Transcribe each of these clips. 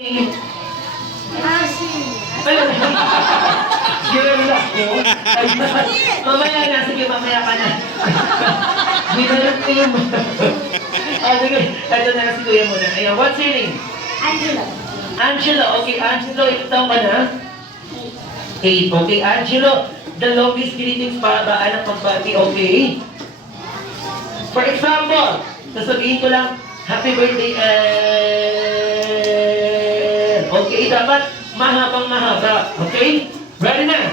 Gawin mo ako. Mamaya na, sige, mamaya ka na. Binalap ko yung... Sige, ito na si Kuya muna. Ayan, what's your name? Angelo. Angelo. Okay, Angelo, ito taong ka na? 8. Okay, Angelo, the longest greetings para ba ng pagbati, okay? For example, sasabihin ko lang, Happy birthday, okay, dapat mahabang mahaba. Okay? Ready na?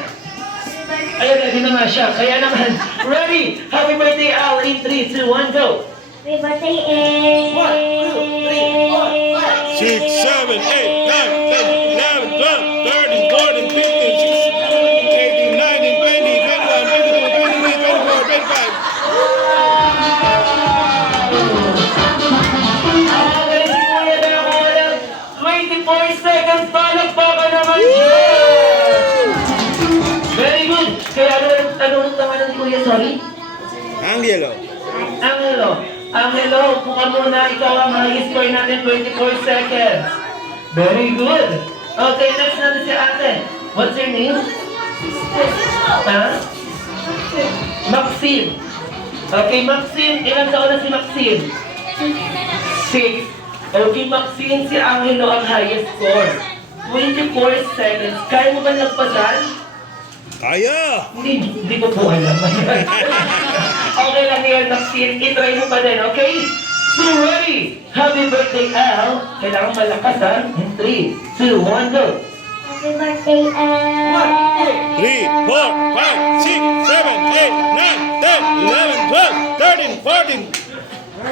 Ayun, ready na nga siya. Kaya naman, ready! Happy birthday, Al! In 3, 2, 1, go! Happy birthday, 1, 2, 3, 4, 5, 6, 7, 8, 9, 10, 11, 12, 13, 14, 15, 16, 17, 18, 19, 20, 21, 22, 23, 24, 25. 24 seconds, palakpakan naman siya! Very good! Kaya ano naman ng Kuya, sorry? Angelo. Angelo, Angelo, buka muna, ikaw ang highest score natin, 24 seconds. Very good! Okay, next natin si ate. What's your name? Ha? Maxine. Okay, Maxine, ilang taon na si Maxine? 6. Okay, Maxine, si Angelo ang highest score. 24 seconds. Kaya mo ba lagpasan? Kaya! Hindi ko po alam. Okay lang yun, Maxine. I-try mo pa din, okay? So ready! Happy birthday, Al! Kailangan malakas, ha? In 3, 2, 1, go! Happy birthday, 3, 4, 5, 6, 7, 8, 9, 10, 11, 12, 13, 14.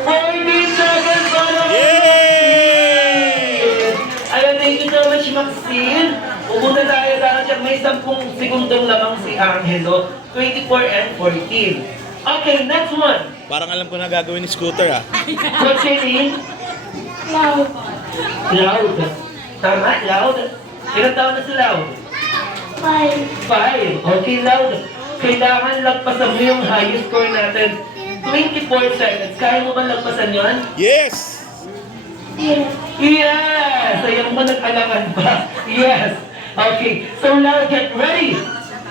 40 seconds pa na! Yay! Ayun, thank you so much, Maxine. Pupunta tayo dahil may 10 segundong lamang si Angelo. 24 and 14. Okay, next one. Parang alam ko na gagawin ni Scooter ah. What's your name? Cloud. Loud. Tama, Loud. Ilang taon na si Loud? 5. 5. Okay, Loud. Kailangan lagpasan mo yung highest score natin. 24 seconds. Kaya mo ba lagpasan yun? Yes! Yes. Yes! Ayaw mo nag-alangan pa. Yes. Okay. So now get ready.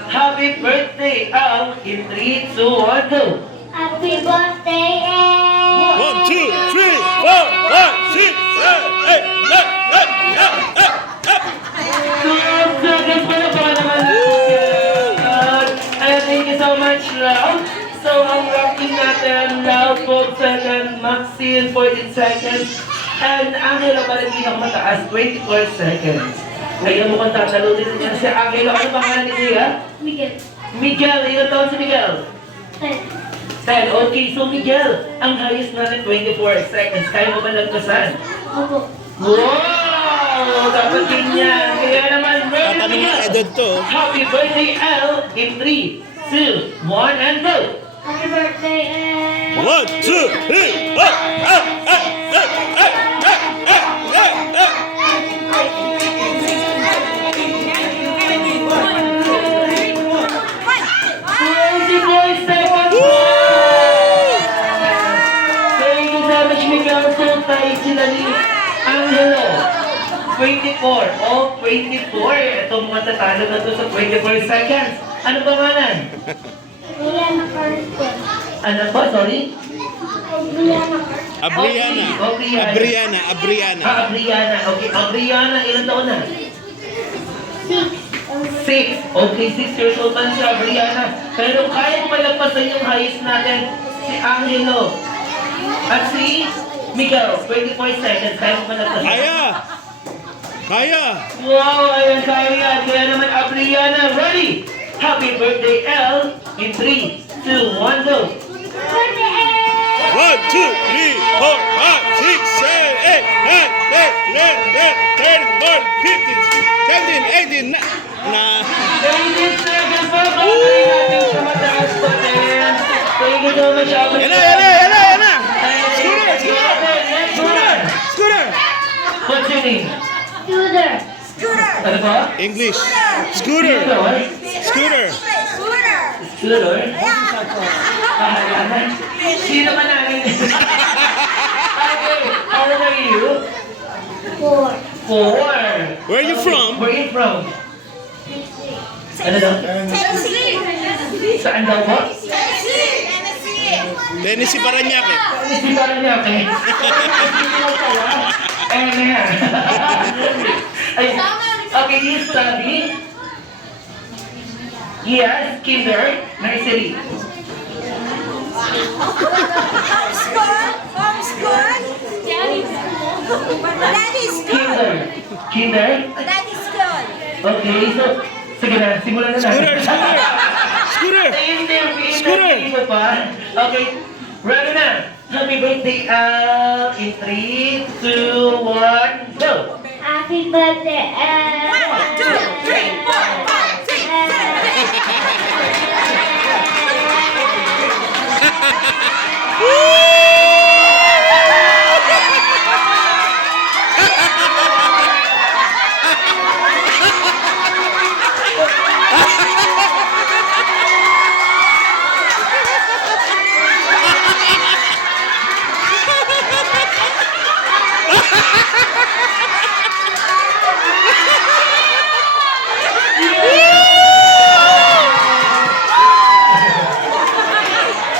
Happy birthday, Al. In 3, 2, 1, go. Happy birthday, 1, 2, 3, 4, 5, 6, 7, 8, 9, 10, 11, 12, 13, 14. 2 seconds pa na baka naman. Ayan, thank you so much, Loud. So, ang ranking natin, Loud, 12 seconds, Maxine, 14 seconds, and Angelo pa rin pinakamataas, 24 seconds. Ngayon mukhang tatalo din niya si Angelo. Ano pangalan ni Kuya? Miguel. Miguel, ilan taon si Miguel? 10. 10. Okay, so Miguel, ang highest natin 24 seconds. Kaya mo ba lagpasan? Opo. Wow! Dapat ganyan. Kaya naman, ready na Tatanong Miguel. ng edad to. Happy birthday, Al! In 3, 2, 1, and go! Happy birthday, 1, 2, 3, 24 seconds! Thank you so much, Miguel. So, tayo sila ni Angelo. 24. Oh, 24. Ito mga tatalo na to sa 24 seconds. Ano pangalan? Brianna Carter. Ano ba? Sorry? Brianna Carter. Abriana. Abriana. Abriana. Abriana. Okay, Abriana. Ilan taon na? 6. 6. Okay, 6 years old man si Abriana. Pero kaya mo malagpasan yung highest natin, si Angelo. At si Miguel, 24 seconds. Kaya mo malagpasan. Kaya! Kaya! Wow, ayan kaya. Kaya naman Abriana, ready? Happy birthday, L. In 3, 2, 1, go. Birthday, 1, 2, 3, 4, 5, 6, 7, 8, 9, 10, 11, 12, 13, 14, 15, 17, 18, na. 20 seconds pa. Babalik natin sa mataas pa din. Thank you so much, Abriana. Yan na, yan na, yan na, yan na! Scooter, Scooter! Scooter! Scooter! What's your name? Scooter. Ano ba? English. Scooter! Scooter! Scooter? Bahala na. Sino man namin? Okay, how old are you? 4. 4. Where are you from? Where are you from? Ano daw? Saan daw po? Tennessee, Paranaque. Si Paranaque. Ayan na yan. Ay, okay, do you study? Yes, kinder, nursery. Homeschool? Daddy's school. Kinder? Daddy's school. Okay, so, sige na, simulan na natin. Scooter! Interview mo pa. Okay, ready na. Happy birthday, Al. In 3, 2, 1, go! Happy birthday, Al. 1, 2, 3, 4, 5, 6, 7.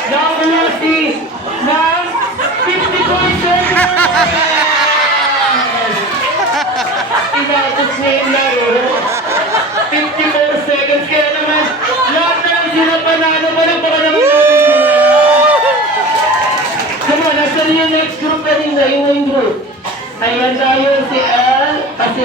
Now, velocity ng 54 seconds! Inatos niya yung laro. 54 seconds. Kaya naman, lahat na lang sila panalo. Walang baka naman natin sila. Come on, nasa yung next group kanina, yung group. Ayan tayo si Al. Kasi,